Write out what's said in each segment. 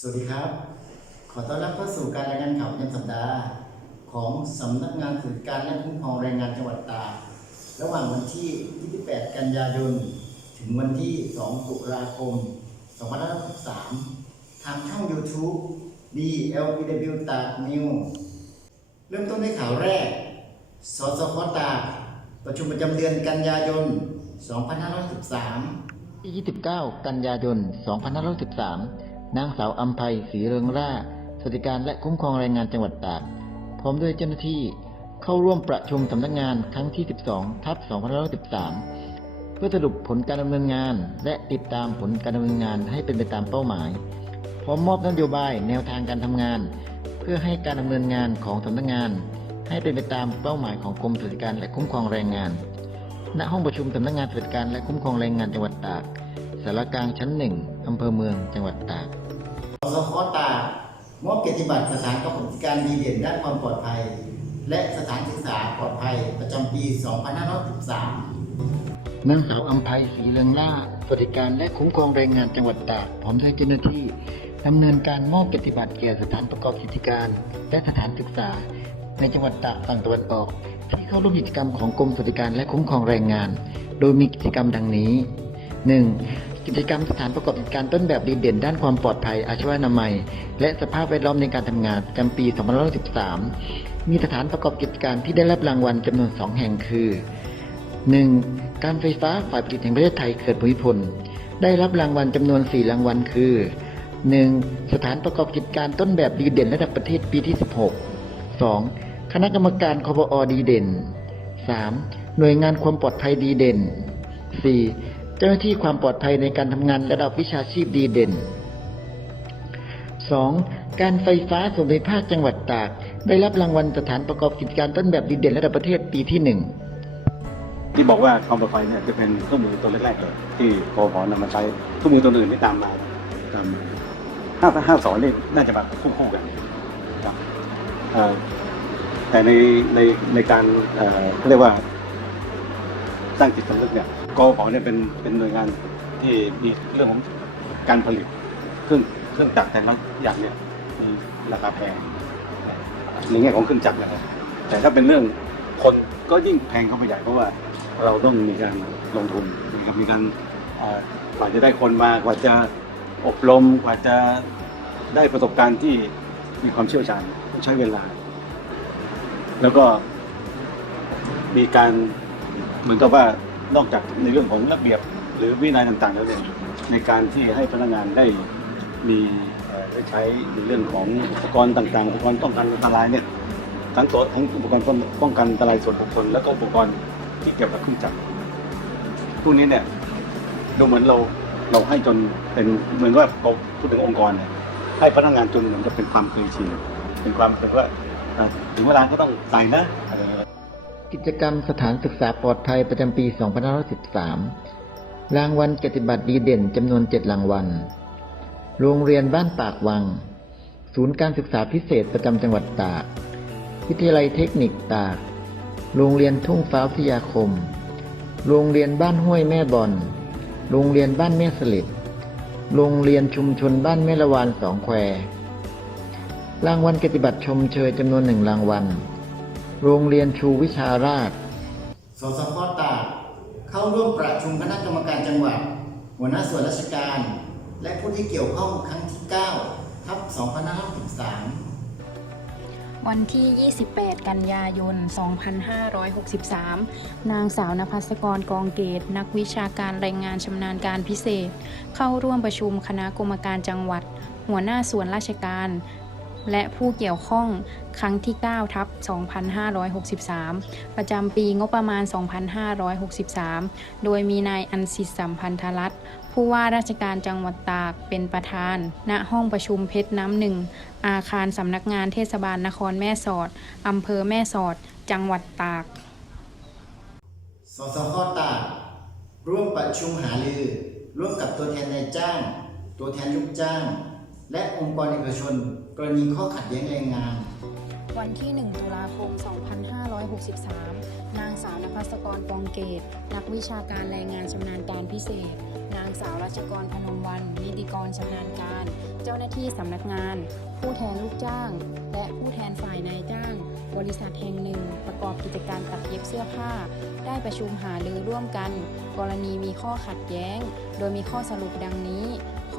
สวัสดีครับ ขอต้อนรับเข้าสู่การรายงานข่าวประจำสัปดาห์ ของสำนักงานสืบการและคุ้มครองแรงงานจังหวัดตากระหว่างวันที่ 28 กันยายน ถึงวันที่ 2 ตุลาคม 2563 ทางช่อง YouTube DLPW ตากนิวเริ่มต้นด้วยข่าวแรก สสคตากประชุมประจำเดือนกันยายน 2513ที่29 กันยายน 2513 นางสาวอัมภัยศรีเริงร่าสวัสดิการและคุ้มครองแรงงานจังหวัดตาก พร้อมด้วยเจ้าหน้าที่เข้าร่วมประชุมสำนักงานครั้งที่ 12 ทับ2513 เพื่อสรุปผลการดำเนินงาน และติดตามผลการดำเนินงานให้เป็นไปตามเป้าหมาย พร้อมมอบนโยบายแนวทางการทำงาน เพื่อให้การดำเนินงานของสำนักงาน ให้เป็นไปตามเป้าหมายของกรมสวัสดิการและคุ้มครองแรงงาน ณ ห้องประชุมสำนักงานสวัสดิการและคุ้มครองแรงงานจังหวัดตากสารกลางชั้นหนึ่ง อำเภอเมืองจังหวัดตากสคตากมอบเกียรติบัตรสถานประกอบกิจการดีเด่นด้านความปลอดภัย และสถานศึกษาปลอดภัยประจำปี 2513นางสาวอัมภัยศรีเรืองล่าสวัสดิการและคุ้มครองแรงงานจังหวัดตากพร้อมด้วยเจ้าหน้าที่ดำเนินการมอบเกียรติบัตรแก่สถานประกอบกิจการ และสถานศึกษา ในจังหวัดตากฝั่งตะวันออก ที่เข้าร่วมกิจกรรมของกรมสวัสดิการและคุ้มครองแรงงาน โดยมีกิจกรรมดังนี้ 1. กิจกรรมสถานประกอบกิจการต้นแบบดีเด่นด้านความปลอดภัยอาชีวนามัย และสภาพแวดล้อมในการทำงานประจำปี 2513มีสถานประกอบกิจการที่ได้รับรางวัลจำนวน 2 แห่งคือ 1. การไฟฟ้าฝ่ายผลิตแห่งประเทศไทยเขื่อนภูมิพล ได้รับรางวัลจำนวน 4 รางวัลคือ 1. สถานประกอบกิจการต้นแบบดีเด่นระดับประเทศปีที่ 16 2. คณะกรรมการคบอดีเด่น 3. หน่วยงานความปลอดภัยดีเด่น 4. เจ้าหน้าที่ความปลอดภัยในการทำงานระดับวิชาชีพดีเด่น 2. การไฟฟ้าส่วนภูมิภาคจังหวัดตาก ได้รับรางวัลสถานประกอบกิจการต้นแบบดีเด่นระดับประเทศปีที่1ที่บอกว่าความปลอดภัยเนี่ยจะเป็นเครื่องมือตัวแรกๆเลยที่กพนำมาใช้เครื่องมือตัวอื่นที่ตามมาตามมาห้าห้าสอนนี่น่าจะมาคู่คู่กันครับแต่ในในในการเขาเรียกว่าสร้างจิตสำนึกเนี่ย กอพเนี่ยเป็นเป็นหน่วยงานที่มีเรื่องของการผลิตเครื่องเครื่องจักรแต่ละอย่างเนี่ยมีราคาแพงในแง่ของเครื่องจักรนะครับแต่ถ้าเป็นเรื่องคนก็ยิ่งแพงเข้าไปใหญ่เพราะว่าเราต้องมีการลงทุนนะครับมีการกว่าจะได้คนมากว่าจะอบรมกว่าจะได้ประสบการณ์ที่มีความเชี่ยวชาญต้องใช้เวลา แล้วก็มีการเหมือนกับว่า นอกจากในเรื่องของระเบียบหรือวินัยต่างๆแล้วเนี่ยในการที่ให้พนักงานได้มีเอ่อได้ใช้ในเรื่องของอุปกรณ์ต่างๆ อุปกรณ์ป้องกันอันตรายเนี่ยทั้งตัวทั้งอุปกรณ์ป้องกันอันตรายส่วนบุคคลแล้วก็อุปกรณ์ที่เกี่ยวกับเครื่องจักรพวกนี้เนี่ยดูเหมือนเราเราให้จนเป็นเหมือนว่าเราพูดถึงองค์กรเนี่ยให้พนักงานจนเหมือนกับเป็นความเคยชินเป็นความเป็นว่าอะถึงเวลาก็ต้องใส่นะ กิจกรรมสถานศึกษาปลอดภัยประจำปี 2513 รางวัลเกียรติบัตรดีเด่นจำนวน 7 รางวัล โรงเรียนบ้านปากวัง ศูนย์การศึกษาพิเศษประจำจังหวัดตาก วิทยาลัยเทคนิคตาก โรงเรียนทุ่งฟ้าวิทยาคม โรงเรียนบ้านห้วยแม่บอน โรงเรียนบ้านแม่สลิด โรงเรียนชุมชนบ้านแม่ละวานสองแคว รางวัลเกียรติบัตรชมเชยจำนวนหนึ่งรางวัล โรงเรียนชูวิชาราช สสพตากเข้าร่วมประชุมคณะกรรมการจังหวัด หัวหน้าส่วนราชการ และผู้ที่เกี่ยวข้องครั้งที่ 9 ทับ 2563 วันที่ 28 กันยายน 2563 นางสาวนภัสกรกองเกต นักวิชาการแรงงานชำนาญการพิเศษ เข้าร่วมประชุมคณะกรรมการจังหวัด หัวหน้าส่วนราชการ และผู้เกี่ยวข้องครั้งที่ 9 ทับ 2563 ประจำปีงบประมาณ 2563 โดยมีนายอันสิทธิสัมพันธรัตน์ผู้ว่าราชการจังหวัดตากเป็นประธาน ณ ห้องประชุมเพชรน้ำหนึ่ง อาคารสำนักงานเทศบาลนครแม่สอด อำเภอแม่สอด จังหวัดตาก สสพตาก ร่วมประชุมหารือ ร่วมกับตัวแทนนายจ้าง ตัวแทนลูกจ้าง และองค์กรเอกชน กรณีข้อขัดแย้งแรงงาน วันที่ 1 ตุลาคม 2563 นางสาวนภัสกรกองเกต นักวิชาการแรงงานชำนาญการพิเศษ นางสาวรัชกรพนมวัน นิติกรชำนาญการเเจ้าหน้าที่สำนักงาน ผู้แทนลูกจ้าง และผู้แทนฝ่ายนายจ้าง บริษัทแห่งหนึ่ง ประกอบกิจการตัดเย็บเสื้อผ้า ได้ประชุมหารือร่วมกัน กรณีมีข้อขัดแย้ง โดยมีข้อสรุปดังนี้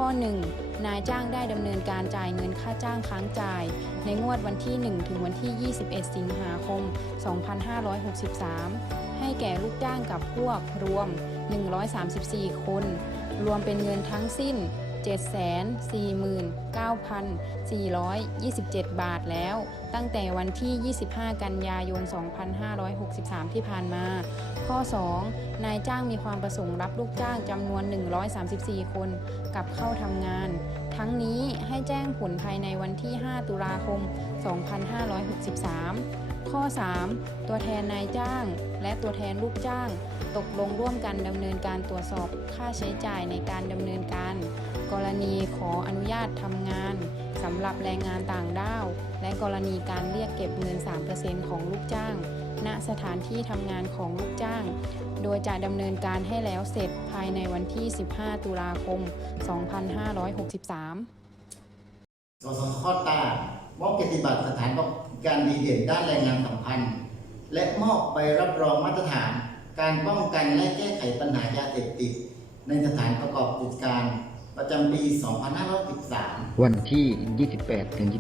ข้อ 1. นายจ้างได้ดำเนินการจ่ายเงินค่าจ้างค้างจ่าย ในงวดวันที่ 1 ถึงวันที่ 21 สิงหาคม 2563 ให้แก่ลูกจ้างกับพวกรวม 134 คน รวมเป็นเงินทั้งสิ้น 749,427 บาทแล้ว ตั้งแต่วันที่ 25 กันยายน 2563 ที่ผ่านมา ข้อ 2. นายจ้างมีความประสงค์รับลูกจ้างจำนวน 134 คนกลับเข้าทำงาน ทั้งนี้ให้แจ้งผลภายในวันที่ 5 ตุลาคม 2563ข้อ 3. ตัวแทนนายจ้าง และตัวแทนลูกจ้าง ตกลงร่วมกันดำเนินการตรวจสอบค่าใช้จ่ายในการดำเนินการ กรณีขออนุญาตทำงานสำหรับแรงงานต่างด้าว และกรณีการเรียกเก็บเงิน 3%ของลูกจ้าง ณสถานที่ทำงานของลูกจ้าง โดยจะดำเนินการให้แล้วเสร็จภายในวันที่ 15 ตุลาคม 2563สสข้อตากมอบเกียรติบัตรสถานบริการดีเด่นด้านแรงงานสัมพันธ์ และมอบใบรับรองมาตรฐาน การป้องกันและแก้ไขปัญหายาเสพติด ในสถานประกอบกิจการ ประจำปี 2513 วันที่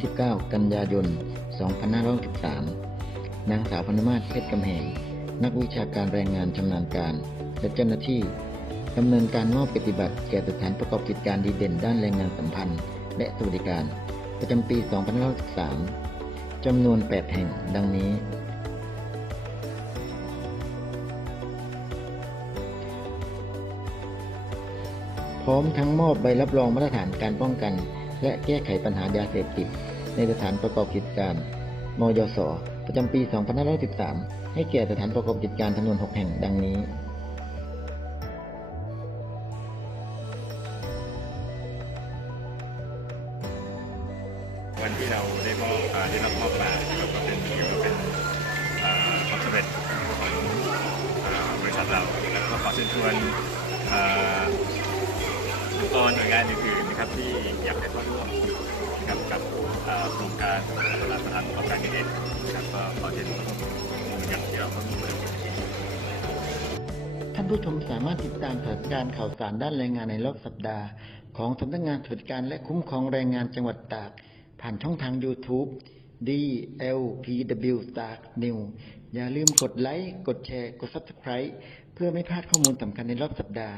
28-29 กันยายน 2513 นางสาวพนมาตรเพชรกำแหง นักวิชาการแรงงานชำนาญการ และเจ้าหน้าที่ดำเนินการมอบปฏิบัติแก่สถานประกอบกิจการดีเด่นด้านแรงงานสัมพันธ์ และสวัสดิการ ประจำปี 2513 จำนวน 8 แห่ง ดังนี้ พร้อมทั้งมอบใบรับรองมาตรฐานการป้องกัน และแก้ไขปัญหายาเสพติด ในสถานประกอบกิจการ มยศประจำปี 2513 ให้แก่สถานประกอบกิจการจำนวน 6 แห่งดังนี้วันที่เราได้มอบได้รับมอบมาก็เป็นถือว่าเป็นความสำเร็จของบริษัทเราแล้วก็ขอเชิญชวน กรหน่วยงานอื่นๆนะครับที่อยากให้เข้าร่วมนะครับกับโครงการสถานประกอบการเด่นนะครับก็ขอเชิญชวนอย่างที่เราเข้าร่วมท่านผู้ชมสามารถติดตามสถานการณ์ข่าวสารด้านแรงงานในรอบสัปดาห์ ของสำนักงานสวัสดิการและคุ้มครองแรงงานจังหวัดตาก ผ่านช่องทาง YouTube DLPW ตาก New อย่าลืมกดไลค์ กดแชร์ กด Subscribe เพื่อไม่พลาดข้อมูลสำคัญในรอบสัปดาห์